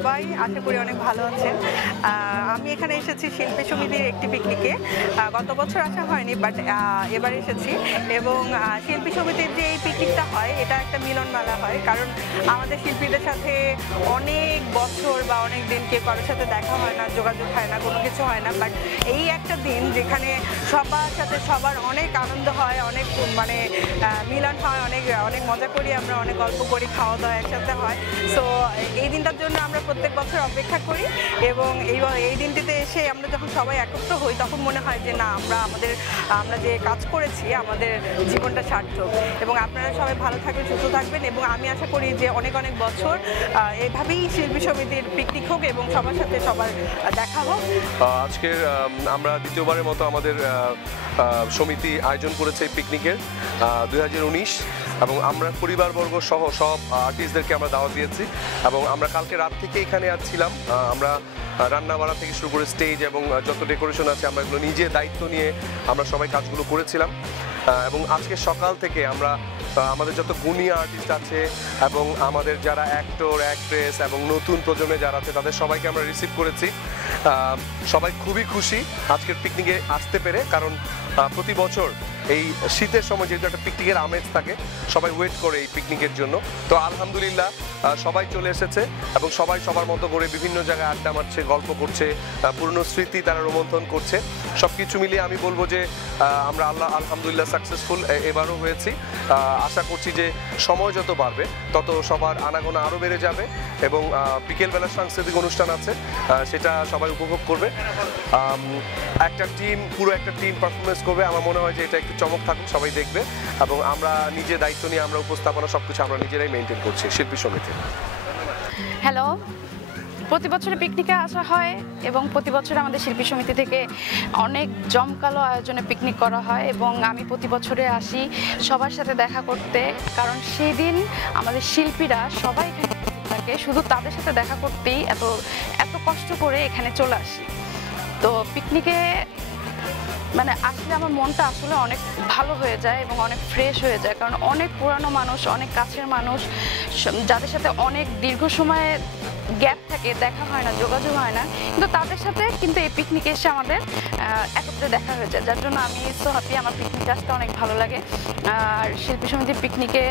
সবাই আশা করি অনেক ভালো আছেন। আমি এখানে এসেছি শিল্পী সমিতির একটি পিকনিকে। গত বছর আসা হয়নি, বাট এবার এসেছি। এবং শিল্পী সমিতির যে এই পিকনিকটা হয়, এটা একটা মিলন মেলা হয়, কারণ আমাদের শিল্পীদের সাথে অনেক বছর বা অনেক দিন কেউ কারোর সাথে দেখা হয় না, যোগাযোগ হয় না, কোনো কিছু হয় না। বাট এই একটা দিন যেখানে সবার সাথে সবার অনেক আনন্দ হয়, অনেক মানে মিলন হয়, অনেক অনেক মজা করি আমরা, অনেক গল্প করি, খাওয়া দাওয়া একসাথে হয়। সো এই দিনটার জন্য আমরা প্রত্যেক বছর অপেক্ষা করি, এবং এই দিনটিতে এসে আমরা যখন সবাই একত্র হই তখন মনে হয় যে না, আমরা যে কাজ করেছি আমাদের জীবনটা সার্থক। এবং আপনারা সবাই ভালো থাকবেন, সুস্থ থাকবেন, এবং আমি আশা করি যে অনেক অনেক বছর এভাবেই শিল্পী সমিতির পিকনিক হোক এবং সবার সাথে সবার দেখা হোক। আজকের আমরা দ্বিতীয়বারের মতো আমাদের সমিতি আয়োজন করেছে এই পিকনিকের 2019, এবং আমরা পরিবারবর্গ সহ সব আর্টিস্টদেরকে আমরা দাওয়াত দিয়েছি। এবং আমরা কালকে রাত থেকে এখানে ছিলাম। আমরা রান্না বাড়া থেকে শুরু করে স্টেজ এবং যত ডেকোরেশন আছে আমরা এগুলো নিজে দায়িত্ব নিয়ে আমরা সবাই কাজগুলো করেছিলাম। এবং আজকে সকাল থেকে আমরা আমাদের যত গুণী আর্টিস্ট আছে এবং আমাদের যারা অ্যাক্টর অ্যাক্ট্রেস এবং নতুন প্রজন্মে যারা আছে তাদের সবাইকে আমরা রিসিভ করেছি। সবাই খুবই খুশি আজকের পিকনিকে আসতে পেরে, কারণ প্রতি বছর এই শীতের সময় যেহেতু একটা পিকনিকের আমেজ থাকে, সবাই ওয়েট করে এই পিকনিকের জন্য। তো আলহামদুলিল্লাহ সবাই চলে এসেছে এবং সবাই সবার মতো করে বিভিন্ন জায়গায় আড্ডা মারছে, গল্প করছে, পুরনো স্মৃতি তারা রোমন্থন করছে। সব কিছু মিলিয়ে আমি বলবো যে আমরা আলহামদুলিল্লাহ সাকসেসফুল এবারও হয়েছি। আশা করছি যে সময় যত বাড়বে তত সবার আনাগোনা আরও বেড়ে যাবে, এবং বিকেলবেলা সাংস্কৃতিক অনুষ্ঠান আছে, সেটা সবাই উপভোগ করবে। পুরো একটা টিম পারফরমেন্স করবে। আমার মনে হয় যে এটা একটু চমক থাকুক, সবাই দেখবে। এবং আমরা নিজে দায়িত্ব নিয়ে আমরা উপস্থাপনা সবকিছু আমরা নিজেরাই মেনটেন করছি শিল্পী সমিতি। হ্যালো, প্রতি বছর পিকনিকে আসা হয় এবং প্রতি বছর আমাদের শিল্পী সমিতি থেকে অনেক জমকালো আয়োজনে পিকনিক করা হয়, এবং আমি প্রতি বছরে আসি সবার সাথে দেখা করতে, কারণ সেই দিন আমাদের শিল্পীরা সবাই এখানে থাকে, শুধু তাদের সাথে দেখা করতেই এত কষ্ট করে এখানে চলে আসি। তো পিকনিকে মানে আসলে আমার মনটা আসলে অনেক ভালো হয়ে যায় এবং অনেক ফ্রেশ হয়ে যায়, কারণ অনেক পুরানো মানুষ, অনেক কাছের মানুষ, যাদের সাথে অনেক দীর্ঘ সময়ে গ্যাপ থাকে, দেখা হয় না, যোগাযোগ হয় না, কিন্তু তাদের সাথে কিন্তু এই পিকনিকে এসে আমাদের একত্রে দেখা হয়ে যায়, যার জন্য আমি সো হ্যাপি। আমার পিকনিকে আসতে অনেক ভালো লাগে। আর শিল্পী সমিতির পিকনিকে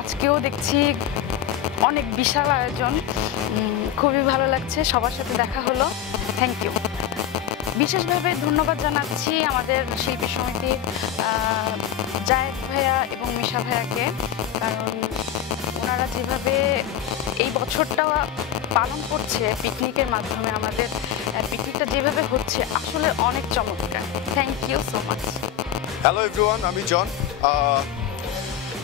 আজকেও দেখছি অনেক বিশাল আয়োজন, খুবই ভালো লাগছে, সবার সাথে দেখা হলো। Thank you. বিশেষভাবে ধন্যবাদ জানাচ্ছি আমাদের শিল্পী সমিতির জায়েদ ভাইয়া এবং মিশা ভাইয়াকে, কারণ ওনারা যেভাবে এই বছরটা পালন করছে পিকনিকের মাধ্যমে, আমাদের পিকনিকটা যেভাবে হচ্ছে আসলে অনেক চমৎকার। Thank you so much. Hello everyone, আমি জন।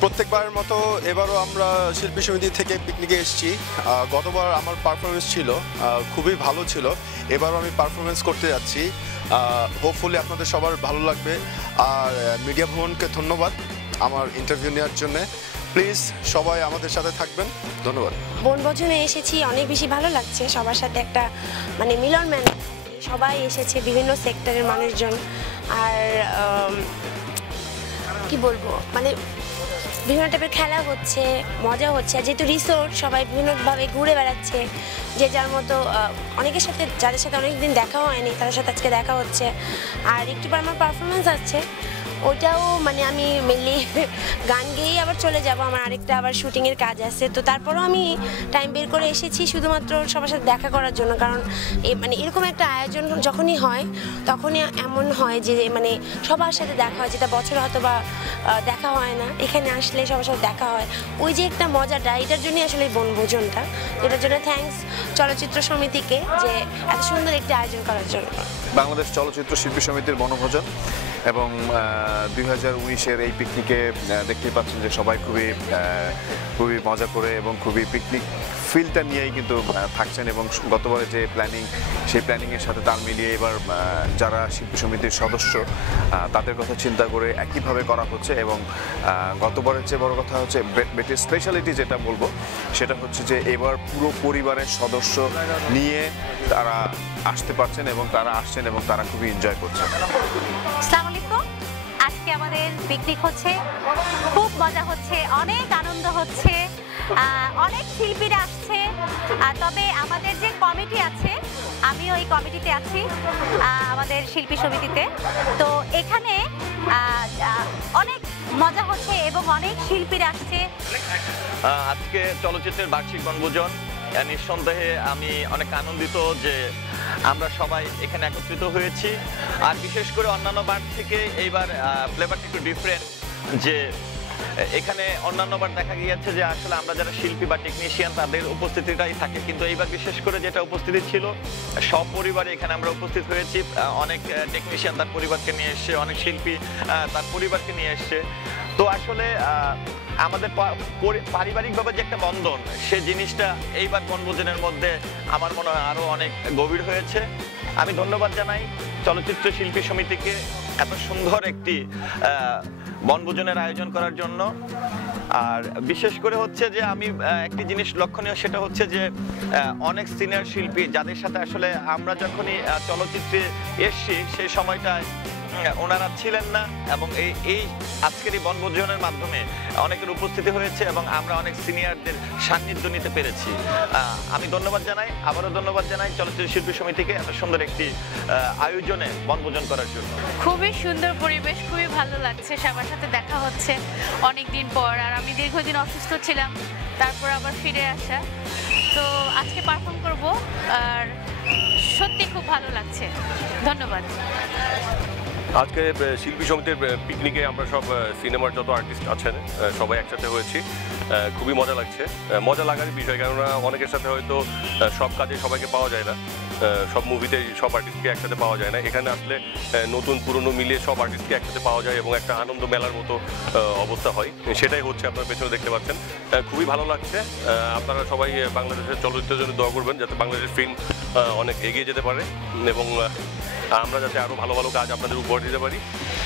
প্রত্যেকবারের মতো এবারও আমরা শিল্পী সমিতি থেকে পিকনিকে এসেছি। গতবার আমার পারফরমেন্স ছিল, খুবই ভালো ছিল। এবারও আমি পারফরমেন্স করতে যাচ্ছি। হোপফুলি আপনাদের সবার ভালো লাগবে। আর মিডিয়া ভবনকে ধন্যবাদ আমার ইন্টারভিউ নেওয়ার জন্যে। প্লিজ সবাই আমাদের সাথে থাকবেন। ধন্যবাদ। বনভোজনে এসেছি, অনেক বেশি ভালো লাগছে। সবার সাথে একটা মানে মিলন মেলা, সবাই এসেছে, বিভিন্ন সেক্টরের মানুষজন। আর কি বলবো, মানে বিভিন্ন টাইপের খেলা হচ্ছে, মজা হচ্ছে। আর যেহেতু রিসোর্ট, সবাই বিভিন্নভাবে ঘুরে বেড়াচ্ছে, যে যার মতো অনেকের সাথে, যাদের সাথে অনেকদিন দেখা হয়নি তাদের সাথে আজকে দেখা হচ্ছে। আর একটু পর আমার পারফরমেন্স আছে, ওটাও মানে আমি মেনলি গান গেয়েই আবার চলে যাব, আমার আরেকটা আবার শুটিংয়ের কাজ আছে। তো তারপরেও আমি টাইম বের করে এসেছি শুধুমাত্র সবার সাথে দেখা করার জন্য, কারণ মানে এরকম একটা আয়োজন যখনই হয় তখনই এমন হয় যে মানে সবার সাথে দেখা হয়, যেটা বছরে হয়তো বা দেখা হয় না। এখানে আসলে সবার সাথে দেখা হয়, ওই যে একটা মজাটা, এটার জন্যই আসলে এই বনভোজনটা। এটার জন্য থ্যাঙ্কস চলচ্চিত্র সমিতিকে যে এত সুন্দর একটি আয়োজন করার জন্য। বাংলাদেশ চলচ্চিত্র শিল্পী সমিতির বনভোজন এবং 2019-এর এই পিকনিকে দেখতেই পাচ্ছেন যে সবাই খুবই মজা করে এবং খুবই পিকনিক ফিলটা নিয়েই কিন্তু থাকছেন। এবং গতবারে যে প্ল্যানিং, সেই প্ল্যানিংয়ের সাথে তাল মিলিয়ে এবার যারা শিল্পী সমিতির সদস্য তাদের কথা চিন্তা করে একইভাবে করা হচ্ছে। এবং গতবারের চেয়ে বড় কথা হচ্ছে বেটের স্পেশালিটি যেটা বলবো সেটা হচ্ছে যে এবার পুরো পরিবারের সদস্য নিয়ে তারা আসতে পারছেন এবং তারা আসছেন এবং তারা খুবই এনজয় করছেন। আসসালামু আলাইকুম। আজকে আমাদের পিকনিক হচ্ছে, খুব মজা হচ্ছে, অনেক আনন্দ হচ্ছে। অনেক শিল্পীরা আসছে, তবে আমাদের যে কমিটি আছে, আমিও এই কমিটিতে আছি আমাদের শিল্পী সমিতিতে। তো এখানে অনেক মজা হচ্ছে এবং অনেক শিল্পীরা আসছে। আজকে চলচ্চিত্রের বার্ষিক বনভোজন, নিঃসন্দেহে আমি অনেক আনন্দিত যে আমরা সবাই এখানে একত্রিত হয়েছি। আর বিশেষ করে অন্যান্য বার থেকে এইবার ফ্লেভারটা একটু ডিফারেন্ট, যে এখানে অন্যান্যবার দেখা গিয়েছে যে আসলে আমরা যারা শিল্পী বা টেকনিশিয়ান তাদের উপস্থিতিটাই থাকে, কিন্তু এইবার বিশেষ করে যেটা উপস্থিতি ছিল সপরিবারে এখানে আমরা উপস্থিত হয়েছি। অনেক টেকনিশিয়ান তার পরিবারকে নিয়ে এসছে, অনেক শিল্পী তার পরিবারকে নিয়ে এসছে। তো আসলে আমাদের পারিবারিকভাবে যে একটা বন্ধন, সে জিনিসটা এইবার বনভোজনের মধ্যে আমার মনে হয় আরও অনেক গভীর হয়েছে। আমি ধন্যবাদ জানাই চলচ্চিত্র শিল্পী সমিতিকে এত সুন্দর একটি বনভোজনের আয়োজন করার জন্য। আর বিশেষ করে হচ্ছে যে আমি একটি জিনিস লক্ষণীয়, সেটা হচ্ছে যে অনেক সিনিয়র শিল্পী যাদের সাথে আসলে আমরা যখনই চলচ্চিত্রে এসছি সেই সময়টায় ওনারা ছিলেন না, এবং এই আজকের এই বনভোজনের মাধ্যমে অনেকের উপস্থিতি হয়েছে এবং আমরা অনেক সিনিয়রদের সান্নিধ্য নিতে পেরেছি। আমি ধন্যবাদ জানাই, আবারও ধন্যবাদ জানাই চলচ্চিত্র শিল্পী সমিতিকে এত সুন্দর একটি আয়োজনে বনভোজন করার জন্য। খুবই সুন্দর পরিবেশ, খুবই ভালো লাগছে, সবার সাথে দেখা হচ্ছে অনেক দিন পর। আর আমি দীর্ঘদিন অসুস্থ ছিলাম, তারপর আবার ফিরে আসা। তো আজকে পারফর্ম করব, আর সত্যি খুব ভালো লাগছে। ধন্যবাদ। আজকে শিল্পী সমিতির পিকনিকে আমরা সব সিনেমার যত আর্টিস্ট আছেন সবাই একসাথে হয়েছি। খুবই মজা লাগছে, মজা লাগারই বিষয়, কেননা অনেকের সাথে হয়তো সব কাজে সবাইকে পাওয়া যায় না, সব মুভিতে সব আর্টিস্টকে একসাথে পাওয়া যায় না। এখানে আসলে নতুন পুরনো মিলিয়ে সব আর্টিস্টকে একসাথে পাওয়া যায় এবং একটা আনন্দ মেলার মতো অবস্থা হয়। সেটাই হচ্ছে, আপনার পেছনে দেখতে পাচ্ছেন। খুবই ভালো লাগছে। আপনারা সবাই বাংলাদেশের চলচ্চিত্রের জন্য দোয়া করবেন, যাতে বাংলাদেশের ফিল্ম অনেক এগিয়ে যেতে পারে এবং আমরা যাতে আরও ভালো ভালো কাজ আপনাদের উপহার দিতে পারি,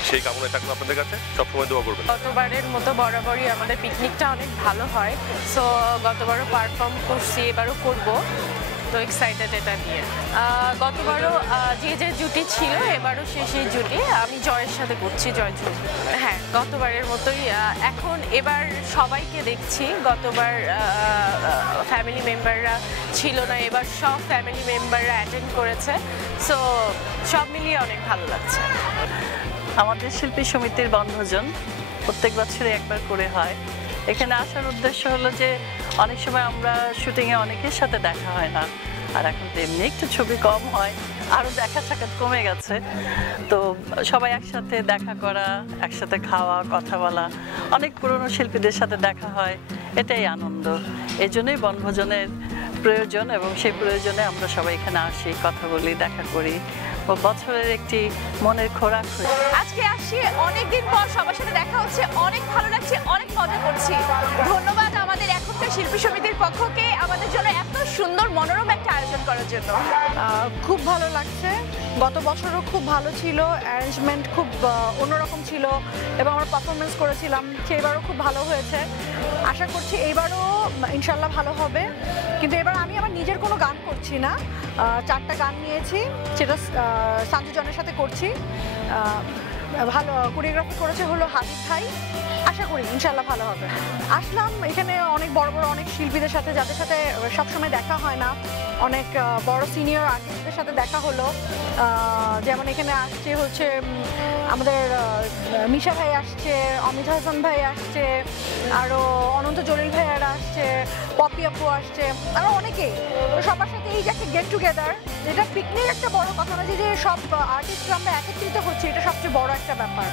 সেই কামনায় থাকবো আপনাদের কাছে। সবসময় দোয়া করবেন। গতবারের মতো বরাবরই আমাদের পিকনিকটা অনেক ভালো হয়। সো গতবারও পারফর্ম করছি, এবারও করব। তো এক্সাইটেড এটা নিয়ে। গতবারও যে যে জুটি ছিল, এবারও সেই জুটি। আমি জয়ের সাথে করছি, জয় জুটি। হ্যাঁ, গতবারের মতোই। এখন এবার সবাইকে দেখছি। গতবার ফ্যামিলি মেম্বাররা ছিল না, এবার সব ফ্যামিলি মেম্বাররা অ্যাটেন্ড করেছে। সো সব মিলিয়ে অনেক ভালো লাগছে। আমাদের শিল্পী সমিতির বনভোজন প্রত্যেক বছরে একবার করে হয়। এখানে আসার উদ্দেশ্য হলো যে অনেক সময় আমরা শুটিংয়ে অনেকের সাথে দেখা হয় না, আর এখন তো এমনি একটু ছবি কম হয়, আরও দেখা সাক্ষাৎ কমে গেছে। তো সবাই একসাথে দেখা করা, একসাথে খাওয়া, কথা বলা, অনেক পুরনো শিল্পীদের সাথে দেখা হয়, এটাই আনন্দ। এই জন্যই বনভোজনের প্রয়োজন, এবং সেই প্রয়োজনে আমরা সবাই এখানে আসি, কথা বলি, দেখা করি, ও বছরের একটি মনের খোরাক হয়ে। আজকে আসছি, অনেকদিন পর সবার সাথে দেখা হচ্ছে, অনেক ভালো লাগছে, অনেক মজা করছি। ধন্যবাদ আমাদের এখনকার শিল্পী সমিতির পক্ষকে আমাদের জন্য এত সুন্দর মনোরম একটা আয়োজন করার জন্য। খুব ভালো লাগছে। গত বছরও খুব ভালো ছিল, অ্যারেঞ্জমেন্ট খুব অন্যরকম ছিল এবং আমরা পারফরমেন্স করেছিলাম, সেইবারও খুব ভালো হয়েছে। আশা করছি এইবারও ইনশাল্লাহ ভালো হবে। কিন্তু এবার আমি আমার নিজের কোনো গান করছি না, 4টা গান নিয়েছি, সেটা সাঞ্জু জনের সাথে করছি। ভালো কোরিওগ্রাফি করেছে হলো হাবিব ভাই। আশা করি ইনশাল্লাহ ভালো হবে। আসলাম এখানে অনেক বড় বড় অনেক শিল্পীদের সাথে, যাদের সাথে সবসময় দেখা হয় না, অনেক বড় সিনিয়র আর্টিস্টদের সাথে দেখা হলো। যেমন এখানে আসছে হচ্ছে আমাদের মিশা ভাই আসছে, অমিত হাসান ভাই আসছে, আরও অনন্ত জলিল ভাইয়ারা আসছে, পপি আপু আসছে, আরও অনেকেই। তো সবার সাথে এই যে একটা গেট টুগেদার, যেটা পিকনিক একটা বড় কথা না, যে সব আর্টিস্টরা আমরা একত্রিত হচ্ছি, এটা সবচেয়ে বড় একটা ব্যাপার।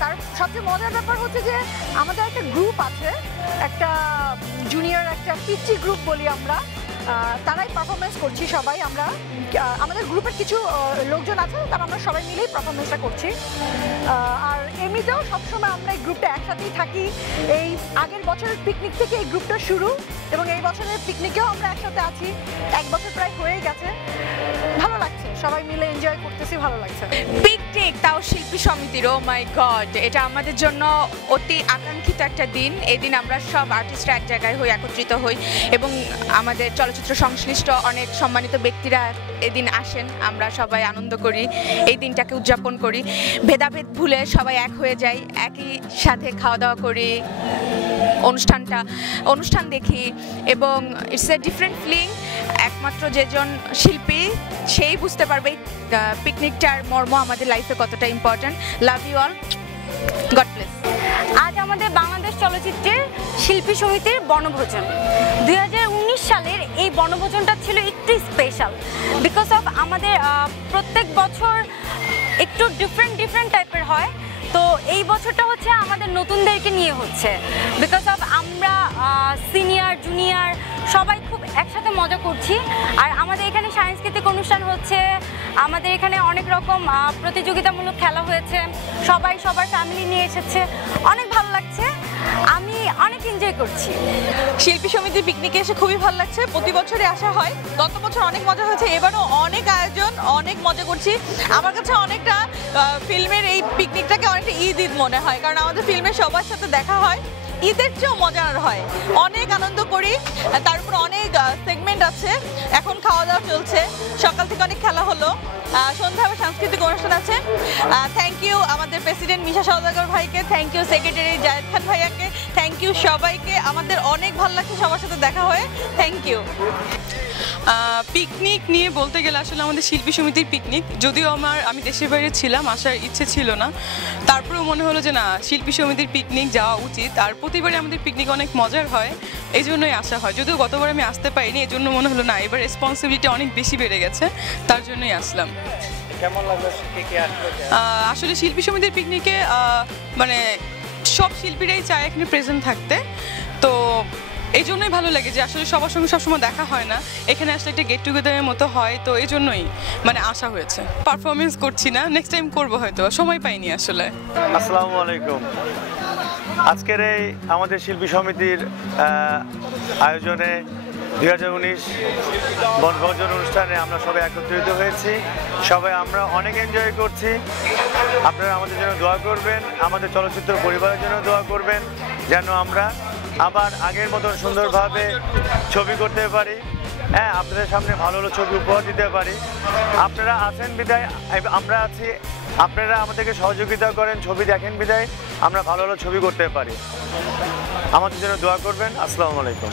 তার সবচেয়ে মজার ব্যাপার হচ্ছে যে আমাদের একটা গ্রুপ আছে, একটা জুনিয়র একটা পিচি গ্রুপ বলি আমরা, তারাই পারফরমেন্স করছি সবাই। আমরা আমাদের গ্রুপের কিছু লোকজন আছে, তারা আমরা সবাই মিলেই পারফরমেন্সটা করছি। আর এমনিতেও সবসময় আমরা এই গ্রুপটা একসাথেই থাকি। এই আগের বছরের পিকনিক থেকে এই গ্রুপটা শুরু, এবং এই বছরের পিকনিকেও আমরা একসাথে আছি। 1 বছর প্রায় হয়েই গেছে। ভালো লাগছে, সবাই মিলে এনজয় করতেছি, ভালো লাগছে। পিকনিক, তাও শিল্পী সমিতির, ও মাই গড, এটা আমাদের জন্য অতি আকাঙ্ক্ষিত একটা দিন। এই দিন আমরা সব আর্টিস্টরা এক জায়গায় হই, একত্রিত হই, এবং আমাদের চলচ্চিত্র সংশ্লিষ্ট অনেক সম্মানিত ব্যক্তিরা এদিন আসেন। আমরা সবাই আনন্দ করি, এই দিনটাকে উদযাপন করি, ভেদাভেদ ভুলে সবাই এক হয়ে যাই, একই সাথে খাওয়া দাওয়া করি, অনুষ্ঠান দেখি এবং ইটস এ ডিফারেন্ট ফিলিং। একমাত্র যেজন শিল্পী সেই বুঝতে পারবে পিকনিকটার মর্ম আমাদের লাইফে কতটা important. Love you all, God bless. আজ আমাদের বাংলাদেশ চলচ্চিত্রের শিল্পী সমিতির বনভোজন। 2019 সালের এই বনভোজনটা ছিল একটু স্পেশাল বিকজ অফ আমাদের প্রত্যেক বছর একটু ডিফারেন্ট টাইপের হয়। তো এই বছরটা হচ্ছে আমাদের নতুনদেরকে নিয়ে হচ্ছে বিকজ অফ আমরা সিনিয়র জুনিয়র সবাই খুব একসাথে মজা করছি। আর আমাদের এখানে সাংস্কৃতিক অনুষ্ঠান হচ্ছে, আমাদের এখানে অনেক রকম প্রতিযোগিতামূলক খেলা হয়েছে, সবাই সবার ফ্যামিলি নিয়ে এসেছে, অনেক ভালো লাগছে, আমি অনেক এনজয় করছি। শিল্পী সমিতির পিকনিকে এসে খুবই ভালো লাগছে। প্রতি বছরই আসা হয়, গত বছর অনেক মজা হয়েছে, এবারও অনেক আয়োজন, অনেক মজা করছি। আমার কাছে অনেকটা ফিল্মের এই পিকনিকটাকে অনেকটা ঈদ মনে হয়, কারণ আমাদের ফিল্মের সবার সাথে দেখা হয়, ঈদের চেয়েও মজার হয়, অনেক আনন্দ করি। তার উপর অনেক সেগমেন্ট আছে, এখন খাওয়া দাওয়া চলছে, সকাল থেকে অনেক খেলা হলো, সন্ধ্যায় সাংস্কৃতিক অনুষ্ঠান আছে। থ্যাংক ইউ আমাদের প্রেসিডেন্ট মিশা সওদাগর ভাইকে, thank you secretary Zayed Khan ভাইয়াকে, থ্যাংক ইউ সবাইকে। আমাদের অনেক ভালো লাগছে সবার সাথে দেখা হয়ে, থ্যাংক ইউ। পিকনিক নিয়ে বলতে গেলে আসলে আমাদের শিল্পী সমিতির পিকনিক, যদিও আমি দেশের বাইরে ছিলাম, আসার ইচ্ছে ছিল না, তারপরেও মনে হলো যে না, শিল্পী সমিতির পিকনিক যাওয়া উচিত। আর প্রতিবারই আমাদের পিকনিক অনেক মজার হয়, এই জন্যই আসা হয়। যদিও গতবার আমি আসতে পারিনি, এই জন্য মনে হলো না, এবার রেসপন্সিবিলিটি অনেক বেশি বেড়ে গেছে, তার জন্যই আসলাম। আসলে শিল্পী সমিতির পিকনিকে মানে সব শিল্পীরাই চায় এখানে প্রেজেন্ট থাকতে, তো এই জন্যই ভালো লাগে যে আসলে সবার সঙ্গে সবসময় দেখা হয় না, এখানে আসলে একটা গেট টুগেদারের মতো হয়, তো এই জন্যই মানে আসা হয়েছে। পারফরমেন্স করছি না, নেক্সট টাইম করবো, হয়তো সময় পাইনি আসলে। আসসালামু আলাইকুম। আজকের এই আমাদের শিল্পী সমিতির আয়োজনে 2019 বনভোজন অনুষ্ঠানে আমরা সবাই একত্রিত হয়েছি, সবাই আমরা অনেক এনজয় করছি। আপনারা আমাদের জন্য দোয়া করবেন, আমাদের চলচ্চিত্র পরিবারের জন্য দোয়া করবেন, যেন আমরা আবার আগের মতন সুন্দরভাবে ছবি করতে পারি, হ্যাঁ, আপনাদের সামনে ভালো ভালো ছবি উপহার দিতে পারি। আপনারা আছেন বিদায় আমরা আছি, আপনারা আমাদেরকে সহযোগিতা করেন, ছবি দেখেন বিদায় আমরা ভালো ভালো ছবি করতে পারি। আমাদের জন্য দোয়া করবেন। আসসালামু আলাইকুম।